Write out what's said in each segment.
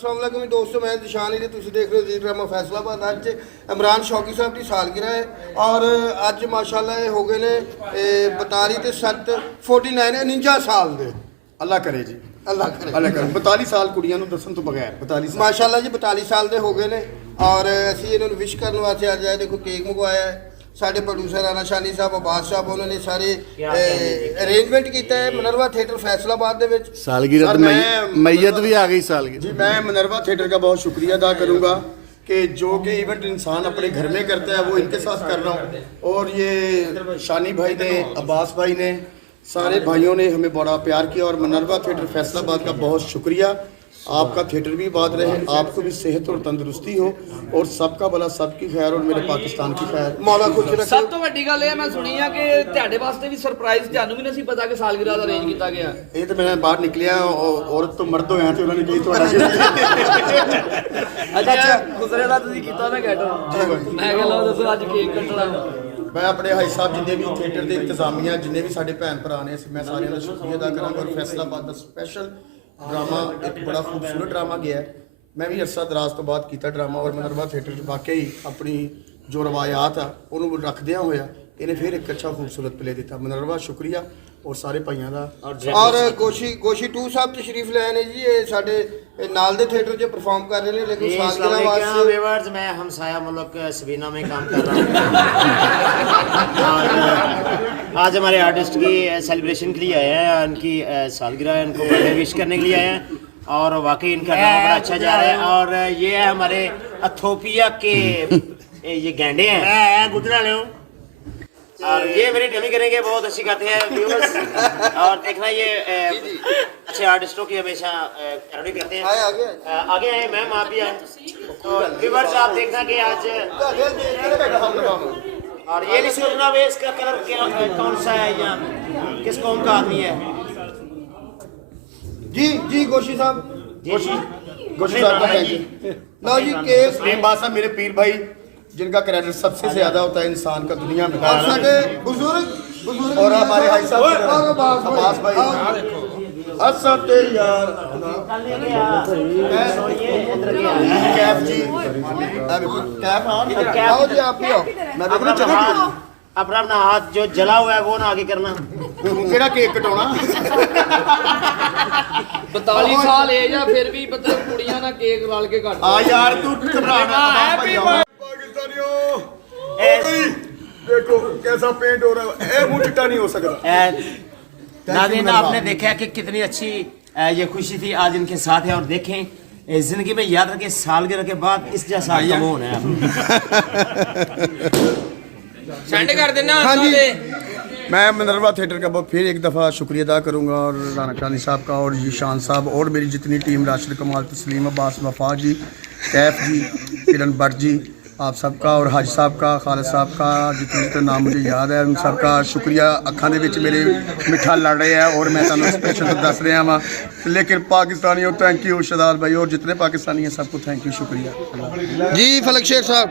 अस्सलाम वालेकुम दोस्तों, मैं निशान ही तुम देख रहे हो जी ड्रामा फैसलाबाद। अज इमरान शौकी साहब की सालगिरह है और अज माशाल्लाह हो गए ने 42 ते 7 49 49 साल दे। अल्लाह करे जी, अल्लाह करे 42 साल कुड़ियां नूं दस्सण तो बगैर 42 साल माशाल्लाह जी 42 साल दे हो गए ने और असी इन्होंने विश करने वास्ते अज आए। देखो केक मंगवाया है, साढ़े प्रोड्यूसर राना शानी साहब, अब्बास साहब, उन्होंने सारे अरेंजमेंट किया है मनरवा थिएटर फैसलाबाद दे विच। सालगिरह मैयत भी आ गई सालगिरह जी। मैं मनरवा थिएटर का बहुत शुक्रिया अदा करूँगा कि जो कि इवेंट इंसान अपने घर में करता है वो इनके साथ कर रहा हूँ। और ये शानी भाई ने, अब्बास भाई ने, सारे भाइयों ने हमें बड़ा प्यार किया और मनरवा थिएटर फैसलाबाद का बहुत शुक्रिया। आपका थिएटर भी आबाद रहे, आपको भी सेहत और तंदुरुस्ती हो और सबका भला, सबकी खैर और मेरे पाकिस्तान की खैर मौला खुश रखे। सब तो वड्डी गल है, मैं सुनी है कि ਤੁਹਾਡੇ ਵਾਸਤੇ ਵੀ ਸਰਪ੍ਰਾਈਜ਼ ਤੁਹਾਨੂੰ ਵੀ ਨਹੀਂ ਪਤਾ ਕਿ ਸਾਲਗਿਰਹ ਦਾ ਅਰੇਂਜ ਕੀਤਾ ਗਿਆ। ਇਹ ਤਾਂ ਮੈਂ ਬਾਹਰ ਨਿਕਲਿਆ ਔਰਤ ਤੋਂ ਮਰਦ ਹੋਇਆ ਤੇ ਉਹਨਾਂ ਨੇ ਕਹੀ ਤੁਹਾਡਾ ਅੱਛਾ ਗੁਜ਼ਰੇ ਦਾ ਤੁਸੀਂ ਕੀਤਾ ਮੈਂ ਕਹਿ ਮੈਂ ਕਿਹਾ ਲਓ ਦੱਸੋ ਅੱਜ ਕੇਕ ਕੱਟਣਾ। मैं अपने भाई साहब जिन्हें भी थिएटर के इंतजामिया जिन्हें भी साढ़े भैन भरा ने मैं सारे का शुक्रिया अदा करा। और फैसलाबाद का स्पैशल ड्रामा एक बड़ा खूबसूरत ड्रामा गया है। मैं भी अरसा दराज तो बाद किया ड्रामा और मनरवा थिएटर वाकई अपनी जो रवायात आ उन्होंने रखद्या होया इन्हें फिर एक अच्छा खूबसूरत प्ले दिता। मनरवा शुक्रिया और सारे भाइयों का। और गोशी 2 साहब तशरीफ लाए ने जी, ये साडे नाल दे थिएटर च परफॉर्म कर रहे हैं लेकिन सालगिरह वास्ते व्यूअर्स मैं हमसाया मुल्क सबीना में काम कर रहा हूँ और आज हमारे आर्टिस्ट की सेलिब्रेशन के लिए आए हैं, उनकी सालगिरह है, उनको बर्थडे विश करने के लिए आए हैं और वाकई इनका ड्रामा बड़ा अच्छा जा रहा है। और ये है हमारे अथोपिया के ये गैंडे हैं गुजराले और ये मेरी डमी करेंगे, बहुत अच्छी करते हैं व्यूअर्स। और देखना ये अच्छे आर्टिस्टों की हमेशा पैरोडी करते हैं। आगे आए मैम, आप भी आए तो व्यूअर्स आप देखना कि आज और ये नहीं सोचना वे इसका कलर क्या कौन सा है या किस कौम का आदमी है। जी गोशी साहब, गोशी साहब का थैंक यू। लो जी केक सलीम बादशाह मेरे पीर भाई जिनका क्रेडिट सबसे ज्यादा होता है इंसान का दुनिया में। और साडे बुजुर्ग और हमारे भाई साहब अब्बास भाई असद तेरी यार कैफ जी कैफ आओ जी आप भी आओ। मैं देखना चला अपना अपना हाथ जो जला हुआ है वो ना आगे करना। केड़ा केक कटाउणा 42 साल एज आ फिर भी मतलब कुड़ियां ना केक रल के ਕੱਟ आ यार तू घबराना पाकिस्तानियों देखो कैसा पेंट हो रहा है, ए मुंह चिट्टा नहीं हो सकता। नाज़रीन आपने देखा कि कितनी अच्छी ये खुशी थी आज इनके साथ है और देखें जिंदगी में याद रखें सालगिरह के बाद इस जैसा कम होना है। सेंड कर देना हाँ जी। मैं मनरवा थिएटर का बहुत फिर एक दफ़ा शुक्रिया अदा करूँगा और राना शानी साहब का और जीशान साहब और मेरी जितनी टीम, राशिद कमाल, तस्लीम, अब्बास, वफा जी, कैफ जी, किरण भट्ट जी, आप सबका और हाजी साहब का, खालिद साहब का, जितने नाम मुझे याद है उन सबका शुक्रिया। अखां दे विच मेरे मिठा लड़ रहे हैं और मैं तुहानूं स्पेशल दस रहा वा। लेकिन पाकिस्तानियों थैंक यू, शदाद भाई और जितने पाकिस्तानी हैं सबको थैंक यू, शुक्रिया जी फलक शेर साहब।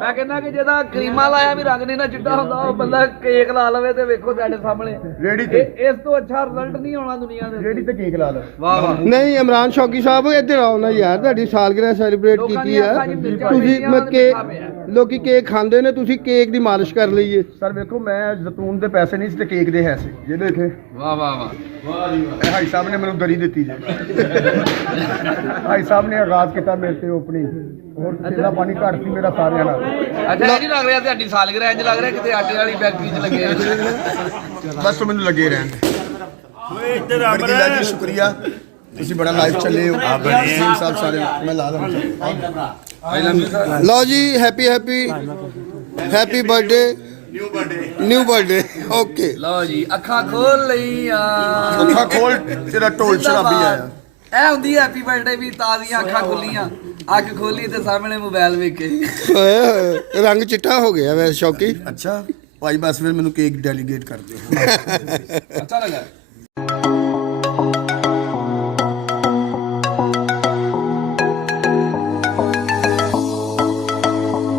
ਮੈਂ ਕਹਿੰਦਾ ਕਿ ਜਿਹਦਾ ਕਰੀਮਾ ਲਾਇਆ ਵੀ ਰੰਗ ਨਹੀਂ ਨਾ ਚਿੱਟਾ ਹੁੰਦਾ ਉਹ ਬੰਦਾ ਕੇਕ ਲਾ ਲਵੇ ਤੇ ਵੇਖੋ ਸਾਡੇ ਸਾਹਮਣੇ रेडी ते ਇਸ ਤੋਂ ਅੱਛਾ ਰਿਜ਼ਲਟ ਨਹੀਂ ਆਉਣਾ ਦੁਨੀਆ ਦੇ। रेडी ते केक ला लो। ਵਾਹ ਵਾਹ नहीं इमरान शौकी साहब इधर आओ ना यार, ਤੁਹਾਡੀ ਸਾਲਗਿਰਹ ਸੈਲੀਬ੍ਰੇਟ ਲੋਕਾਂ ਕੀਤੀ ਦੀਆਂ ਹੈ ਅੱਖਾਂ 'ਚ ਮਿਰਚਾਂ ਤੁਸੀਂ ਪੈਂਦੀਆਂ ਮੈਂ ਤੇ ਕੇ ਮਿੱਠਾ ਪਿਆ। ਲੋਕੀ ਕੇਕ ਖਾਂਦੇ ਨੇ, ਤੁਸੀਂ ਕੇਕ ਦੀ ਮਾਲਿਸ਼ ਕਰ ਲਈਏ। सर देखो मैं जैतून के पैसे नहीं सी ते केक दे है सी ये देखे ਵਾਹ ਵਾਹ ਵਾਹ भाई साहब ने मैंने दरी दी जी। भाई साहब ने आगाज किया मेरे से अपनी और तेला पानी घट सी मेरा सारे नाल। ਅੱਛਾ ਇਹ ਨਹੀਂ ਲੱਗ ਰਿਹਾ ਤੁਹਾਡੀ ਸਾਲਗਿਰਹ ਇੰਜ ਲੱਗ ਰਿਹਾ ਕਿਤੇ ਆਟੇ ਵਾਲੀ ਫੈਕਟਰੀ 'ਚ ਲੱਗੇ बस तो मैंने लगे रहन जी शुक्रिया तुसी बड़ा लाइव चले हो सिंह साहब सारे मैं ला लूं। लो जी happy birthday new birthday okay. ਲਓ ਜੀ ਅੱਖਾਂ ਖੋਲ ਲਈਆਂ ਅੱਖਾਂ खोल तेरा ढोल शराबी आया। ਇਹ ਹੁੰਦੀ ਹੈਪੀ ਬਰਥਡੇ ਵੀ ਤਾਜ਼ੀਆਂ ਅੱਖਾਂ ਖੁੱਲੀਆਂ ਅੱਖ ਖੋਲੀ ਤੇ ਸਾਹਮਣੇ ਮੋਬਾਈਲ ਵੇਖੇ रंग चिट्टा हो गया वैसे शौकी। अच्छा भाई बस फिर मैंने केक डेलीगेट कर दियो। ਅੱਛਾ ਲੱਗਾ